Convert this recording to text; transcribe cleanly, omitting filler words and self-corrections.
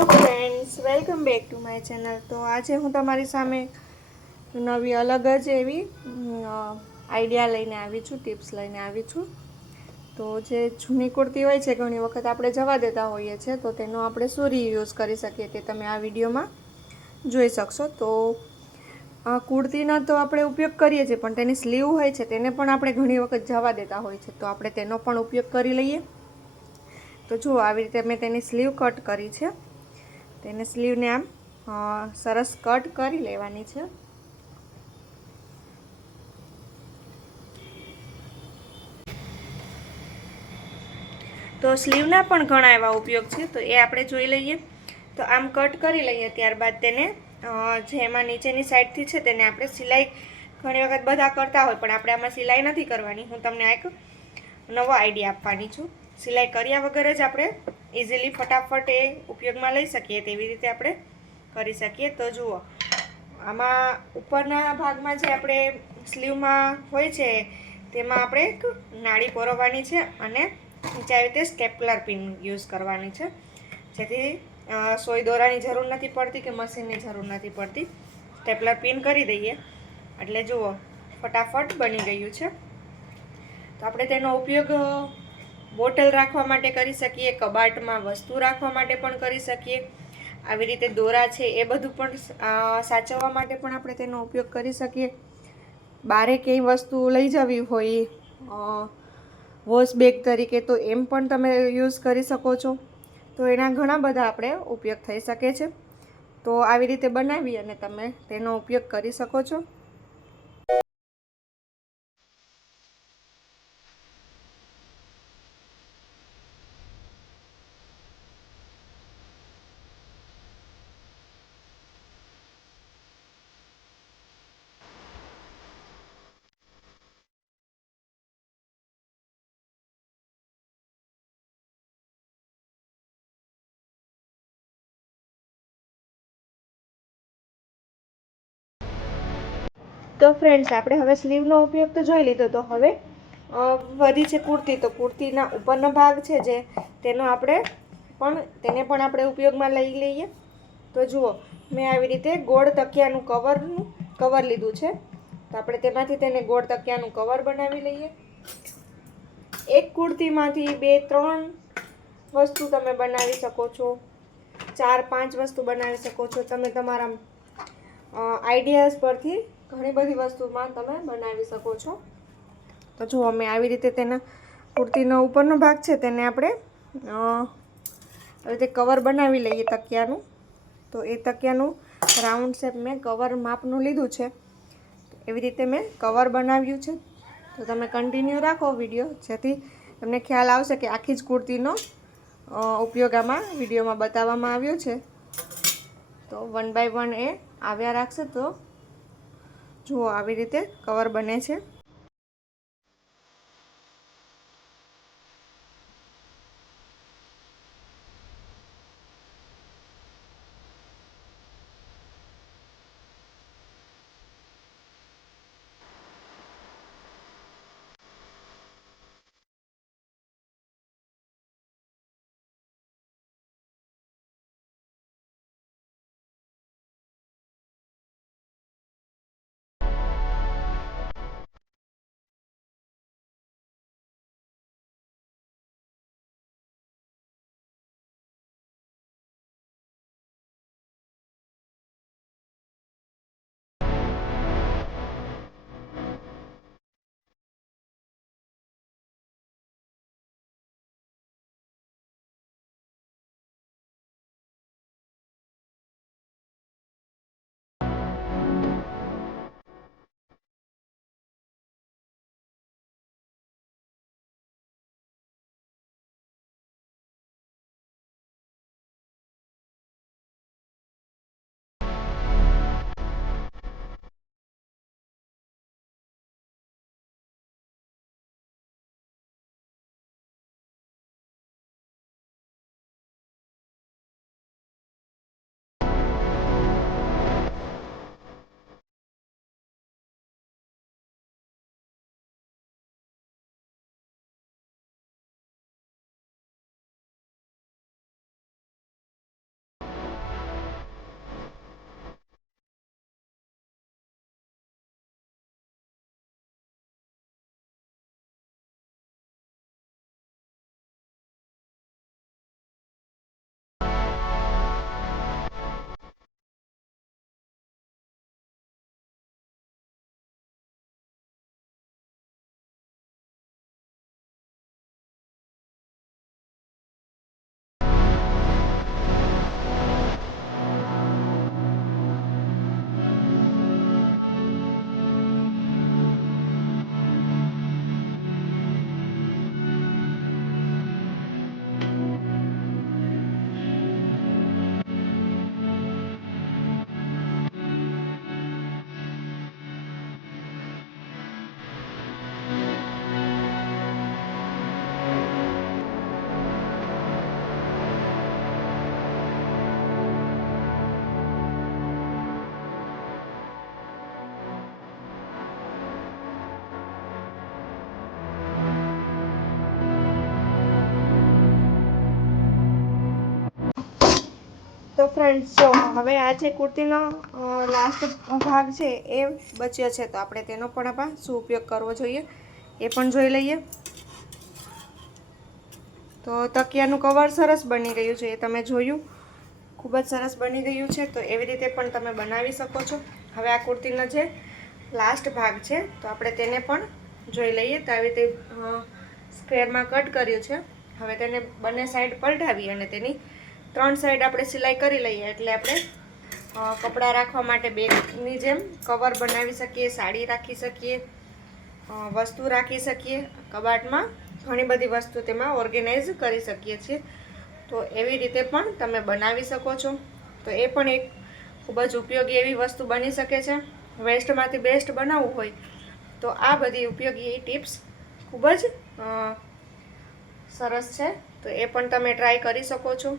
Hello friends, welcome back to my channel. તો આજે હું તમારી સામે નવી અલગ જ એવી આઈડિયા લઈને આવી છું, ટિપ્સ લઈને આવી છું. તો જે જૂની કુર્તી હોય છે, ઘણી વખત આપણે જવા દેતા હોઈએ છીએ, તો તેનો આપણે શું રીયુઝ કરી શકીએ તે તમે આ વિડીયોમાં જોઈ શકશો. તો કુર્તીનો તો આપણે ઉપયોગ કરીએ છીએ, પણ તેની સ્લીવ હોય છે તેને પણ આપણે ઘણી વખત જવા દેતા હોય છે, તો આપણે તેનો પણ ઉપયોગ કરી લઈએ. તો જુઓ, આવી રીતે મેં તેની સ્લીવ કટ કરી છે. તેને સ્લીવને આમ સરસ કટ કરી લેવાની છે. તો સ્લીવના પણ ઘણા એવા ઉપયોગ છે, તો એ આપણે જોઈ લઈએ. તો આમ કટ કરી લઈએ, ત્યારબાદ તેને જે એમાં નીચેની સાઈડથી છે તેને આપણે સિલાઈ, ઘણી વખત બધા કરતા હોય પણ આપણે આમાં સિલાઈ નથી કરવાની. હું તમને એક નવો આઈડિયા આપવાની છું. સિલાઈ કર્યા વગર જ આપણે ઇઝીલી ફટાફટ એ ઉપયોગમાં લઈ શકીએ તેવી રીતે આપણે કરી શકીએ. તો જુઓ, આમાં ઉપરના ભાગમાં જે આપણે સ્લીવમાં હોય છે તેમાં આપણે એક નાળી પરોવવાની છે અને નીચે આવી રીતે સ્ટેપલર પિન યુઝ કરવાની છે, જેથી સોય દોરાની જરૂર નથી પડતી કે મશીનની જરૂર નથી પડતી. સ્ટેપલર પિન કરી દઈએ એટલે જુઓ, ફટાફટ બની ગયું છે. તો આપણે તેનો ઉપયોગ બોટલ રાખવા માટે કરી શકીએ, કબાટમાં વસ્તુ રાખવા માટે પણ કરી શકીએ. આવી રીતે દોરા છે એ બધું પણ સાચવવા માટે પણ આપણે તેનો ઉપયોગ કરી શકીએ. બારે ક્યાંય વસ્તુ લઈ જવી હોય વોશ બેગ તરીકે, તો એમ પણ તમે યુઝ કરી શકો છો. તો એના ઘણા બધા આપણે ઉપયોગ થઈ શકે છે. તો આવી રીતે બનાવી અને તમે તેનો ઉપયોગ કરી શકો છો. તો ફ્રેન્ડ્સ, આપણે હવે સ્લીવનો ઉપયોગ તો જોઈ લીધો. તો હવે વધી છે કુર્તી. તો કુર્તીના ઉપરનો ભાગ છે જે તેને પણ આપણે ઉપયોગમાં લઈ લઈએ. તો જુઓ, મેં આવી રીતે ગોળ તકિયાનું કવર લીધું છે. તો આપણે તેમાંથી તેને ગોળ તકિયાનું કવર બનાવી લઈએ. એક કુર્તીમાંથી 2-3 વસ્તુ તમે બનાવી શકો છો, 4-5 વસ્તુ બનાવી શકો છો. તમે તમારા આઈડિયાઝ પરથી ઘણી બધી વસ્તુમાં તમે બનાવી શકો છો. તો જુઓ, અમે આવી રીતે તેના કુર્તીનો ઉપરનો ભાગ છે તેને આપણે આવી રીતે કવર બનાવી લઈએ તકિયાનું. તો એ તકિયાનું રાઉન્ડ શેપ મેં કવર માપનું લીધું છે. એવી રીતે મેં કવર બનાવ્યું છે. તો તમે કન્ટિન્યુ રાખો વિડીયો, જેથી તમને ખ્યાલ આવશે કે આખી જ કુર્તીનો ઉપયોગ આમાં વિડીયોમાં બતાવવામાં આવ્યો છે. તો 1 બાય 1 એ આવ્યા રાખશે. તો જુઓ, આવી રીતે કવર બને છે. તો ફ્રેન્ડ્સ જો હવે આ જે કુર્તીનો લાસ્ટ ભાગ છે એ બચ્યો છે, તો આપણે તેનો પણ આપણે શું ઉપયોગ કરવો જોઈએ એ પણ જોઈ લઈએ. તો તકિયાનું કવર સરસ બની ગયું છે, એ તમે જોયું, ખૂબ જ સરસ બની ગયું છે. તો એવી રીતે પણ તમે બનાવી શકો છો. હવે આ કુર્તીનો જે લાસ્ટ ભાગ છે તો આપણે તેને પણ જોઈ લઈએ. તો આવી રીતે સ્ક્વેરમાં કટ કર્યું છે. હવે તેને બંને સાઈડ પલટાવી અને તેની 3 સાઈડ આપણે સિલાઈ કરી લઈએ, એટલે આપણે કપડાં રાખવા માટે બેગની જેમ કવર બનાવી શકીએ, સાડી રાખી શકીએ, વસ્તુ રાખી શકીએ. કબાટમાં ઘણી બધી વસ્તુ તેમાં ઓર્ગેનાઇઝ કરી શકીએ છીએ. તો એવી રીતે પણ તમે બનાવી શકો છો. તો એ પણ એક ખૂબ જ ઉપયોગી એવી વસ્તુ બની શકે છે. વેસ્ટમાંથી બેસ્ટ બનાવવું હોય તો આ બધી ઉપયોગી ટિપ્સ ખૂબ જ સરસ છે. તો એ પણ તમે ટ્રાય કરી શકો છો.